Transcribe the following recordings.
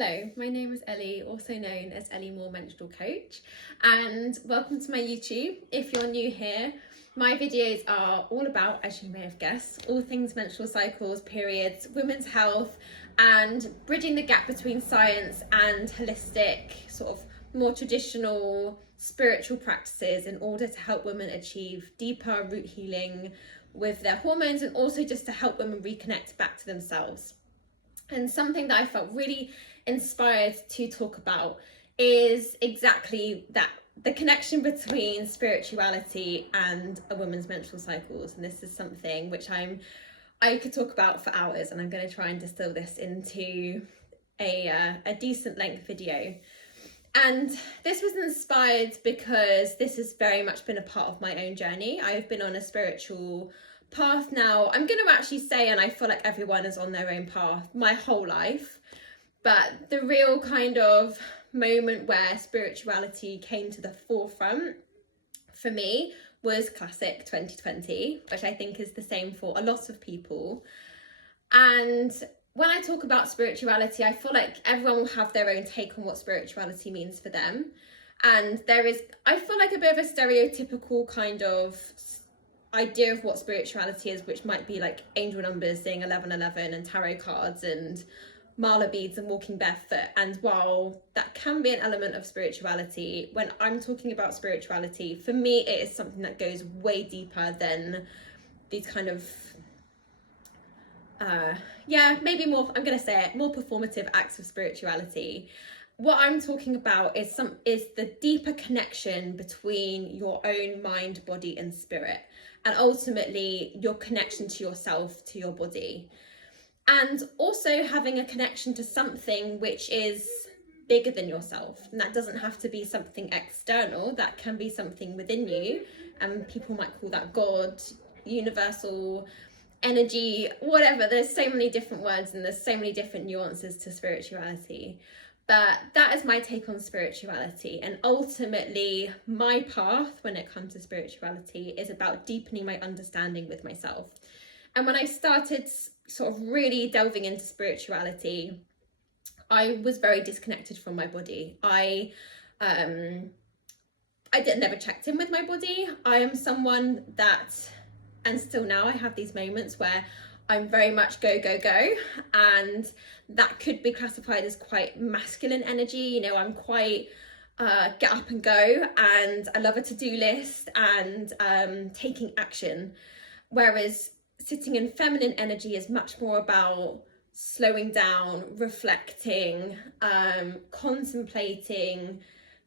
Hello, my name is Ellie, also known as Ellie Moore Menstrual Coach, and welcome to my YouTube. If you're new here, my videos are all about, as you may have guessed, all things menstrual cycles, periods, women's health, and bridging the gap between science and holistic, sort of more traditional spiritual practices in order to help women achieve deeper root healing with their hormones, and also just to help women reconnect back to themselves. And something that I felt really inspired to talk about is exactly that, the connection between spirituality and a woman's menstrual cycles. And this is something which I could talk about for hours, and I'm going to try and distill this into a decent length video. And this was inspired because this has very much been a part of my own journey. I've been on a spiritual path now, I'm going to actually say, and I feel like everyone is on their own path, my whole life. But the real kind of moment where spirituality came to the forefront for me was classic 2020, which I think is the same for a lot of people. And when I talk about spirituality, I feel like everyone will have their own take on what spirituality means for them. And there is, I feel like, a bit of a stereotypical kind of idea of what spirituality is, which might be like angel numbers, saying 1111 and tarot cards and mala beads and walking barefoot. And while that can be an element of spirituality, when I'm talking about spirituality, for me it is something that goes way deeper than these kind of maybe more, I'm gonna say it, more performative acts of spirituality. What I'm talking about is the deeper connection between your own mind, body and spirit, and ultimately your connection to yourself, to your body, and also having a connection to something which is bigger than yourself. And that doesn't have to be something external, that can be something within you, and people might call that God, universal energy, whatever. There's so many different words and there's so many different nuances to spirituality. But that is my take on spirituality. And ultimately, my path when it comes to spirituality is about deepening my understanding with myself. And when I started sort of really delving into spirituality, I was very disconnected from my body. I never checked in with my body. I am someone that, and still now I have these moments where I'm very much go, go, go. And that could be classified as quite masculine energy. You know, I'm quite get up and go, and I love a to-do list and taking action. Whereas sitting in feminine energy is much more about slowing down, reflecting, contemplating,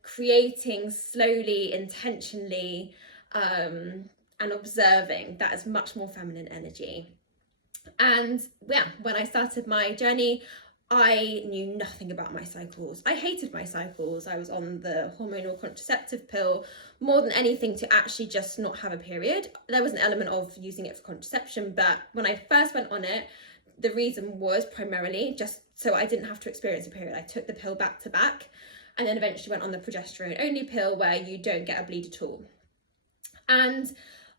creating slowly, intentionally, and observing. That is much more feminine energy. And yeah, when I started my journey, I knew nothing about my cycles. I hated my cycles. I was on the hormonal contraceptive pill more than anything to actually just not have a period. There was an element of using it for contraception, but when I first went on it, the reason was primarily just so I didn't have to experience a period. I took the pill back to back, and then eventually went on the progesterone only pill where you don't get a bleed at all. And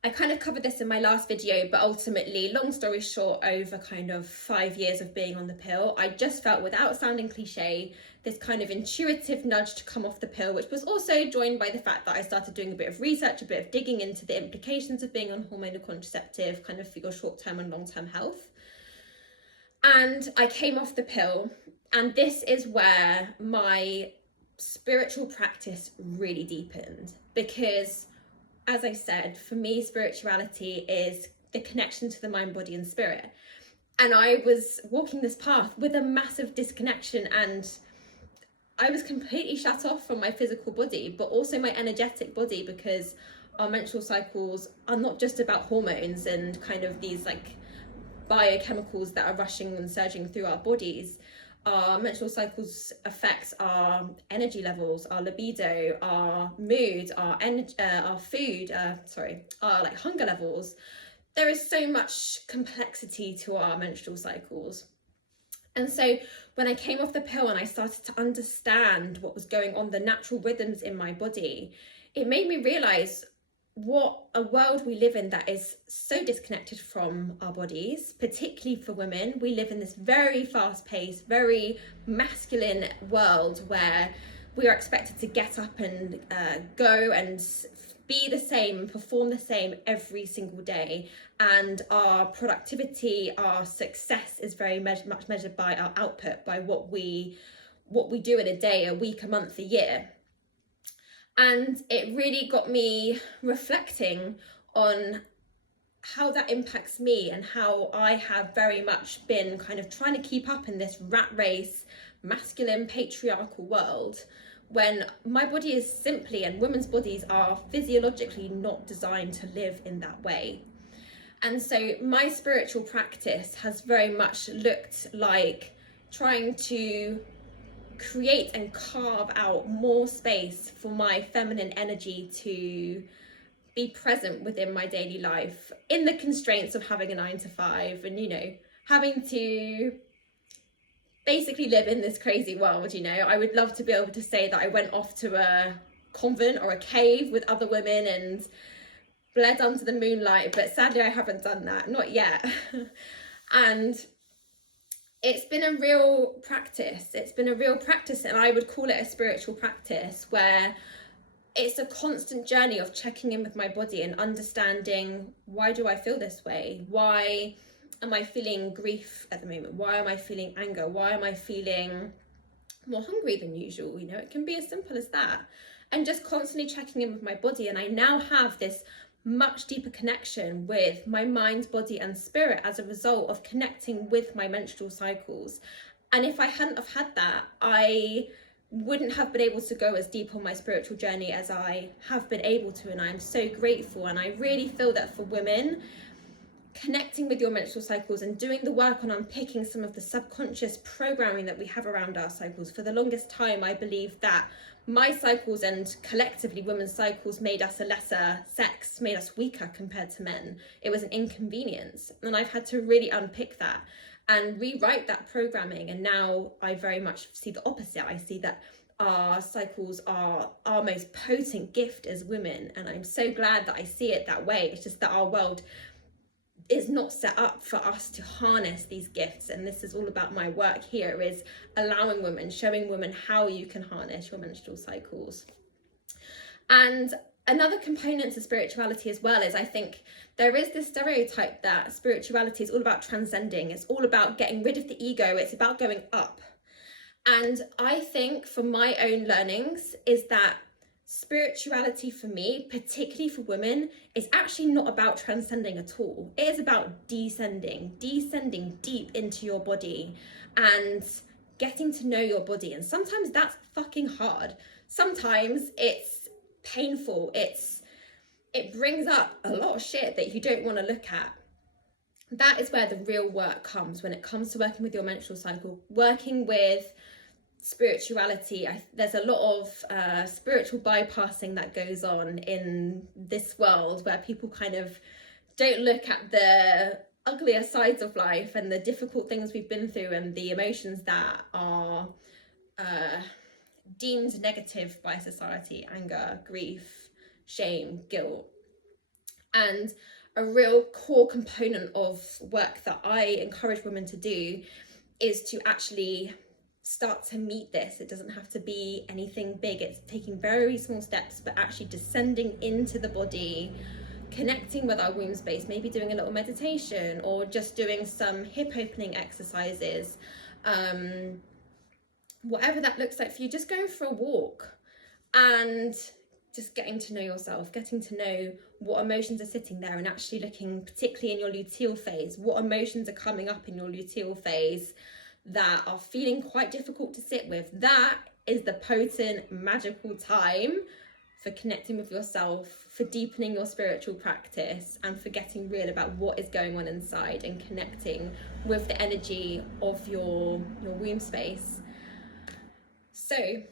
I kind of covered this in my last video, but ultimately, long story short, over kind of 5 years of being on the pill, I just felt, without sounding cliche, this kind of intuitive nudge to come off the pill, which was also joined by the fact that I started doing a bit of research, a bit of digging into the implications of being on hormonal contraceptive, kind of for your short-term and long-term health. And I came off the pill, and this is where my spiritual practice really deepened, because, as I said, for me, spirituality is the connection to the mind, body and spirit. And I was walking this path with a massive disconnection, and I was completely shut off from my physical body, but also my energetic body, because our menstrual cycles are not just about hormones and kind of these like biochemicals that are rushing and surging through our bodies. Our menstrual cycles affects our energy levels, our libido, our mood, our energy, our food, our like hunger levels. There is so much complexity to our menstrual cycles. And so when I came off the pill and I started to understand what was going on, the natural rhythms in my body, it made me realize what a world we live in that is so disconnected from our bodies, particularly for women. We live in this very fast-paced, very masculine world where we are expected to get up and go and be the same, perform the same every single day, and our productivity, our success is very much measured by our output, by what we do in a day, a week, a month, a year. And it really got me reflecting on how that impacts me, and how I have very much been kind of trying to keep up in this rat race, masculine, patriarchal world, when my body is simply, and women's bodies are physiologically not designed to live in that way. And so my spiritual practice has very much looked like trying to create and carve out more space for my feminine energy to be present within my daily life, in the constraints of having a 9-to-5 and, you know, having to basically live in this crazy world. You know, I would love to be able to say that I went off to a convent or a cave with other women and bled under the moonlight, but sadly I haven't done that, not yet. And it's been a real practice. And I would call it a spiritual practice, where it's a constant journey of checking in with my body and understanding, why do I feel this way? Why am I feeling grief at the moment? Why am I feeling anger? Why am I feeling more hungry than usual? You know, it can be as simple as that. And just constantly checking in with my body. And I now have this much deeper connection with my mind, body and spirit as a result of connecting with my menstrual cycles. And if I hadn't have had that, I wouldn't have been able to go as deep on my spiritual journey as I have been able to. And I'm so grateful. And I really feel that for women, connecting with your menstrual cycles and doing the work on unpicking some of the subconscious programming that we have around our cycles. For the longest time, I believe that my cycles, and collectively women's cycles, made us a lesser sex, made us weaker compared to men. It was an inconvenience. And I've had to really unpick that and rewrite that programming. And now I very much see the opposite. I see that our cycles are our most potent gift as women. And I'm so glad that I see it that way. It's just that our world is not set up for us to harness these gifts. And this is all about my work here, is allowing women, showing women how you can harness your menstrual cycles. And another component to spirituality as well is, I think there is this stereotype that spirituality is all about transcending. It's all about getting rid of the ego. It's about going up. And I think from my own learnings is that spirituality for me, particularly for women, is actually not about transcending at all. It is about descending deep into your body and getting to know your body. And sometimes that's fucking hard. Sometimes it's painful. It brings up a lot of shit that you don't want to look at. That is where the real work comes when it comes to working with your menstrual cycle, working with spirituality. There's a lot of spiritual bypassing that goes on in this world, where people kind of don't look at the uglier sides of life and the difficult things we've been through and the emotions that are deemed negative by society: anger, grief, shame, guilt. And a real core component of work that I encourage women to do is to actually start to meet this. It doesn't have to be anything big. It's taking very small steps, but actually descending into the body, connecting with our womb space, maybe doing a little meditation or just doing some hip opening exercises. Whatever that looks like for you, just going for a walk and just getting to know yourself, getting to know what emotions are sitting there, and actually looking, particularly in your luteal phase, what emotions are coming up in your luteal phase that are feeling quite difficult to sit with. That is the potent, magical time for connecting with yourself, for deepening your spiritual practice, and for getting real about what is going on inside and connecting with the energy of your womb space. So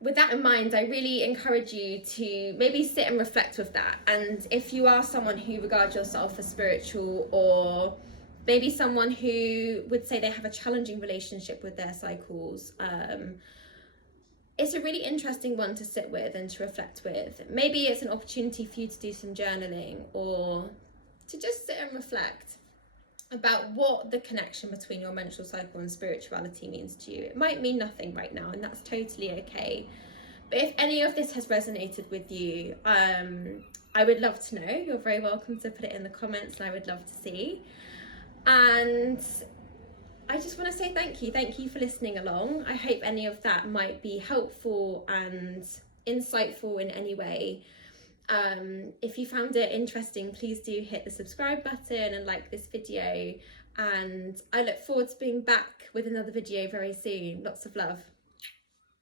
with that in mind, I really encourage you to maybe sit and reflect with that. And if you are someone who regards yourself as spiritual, or maybe someone who would say they have a challenging relationship with their cycles, it's a really interesting one to sit with and to reflect with. Maybe it's an opportunity for you to do some journaling, or to just sit and reflect about what the connection between your menstrual cycle and spirituality means to you. It might mean nothing right now, and that's totally okay. But if any of this has resonated with you, I would love to know. You're very welcome to put it in the comments, and I would love to see. And I just want to say thank you. Thank you for listening along. I hope any of that might be helpful and insightful in any way. If you found it interesting, please do hit the subscribe button and like this video. And I look forward to being back with another video very soon. Lots of love.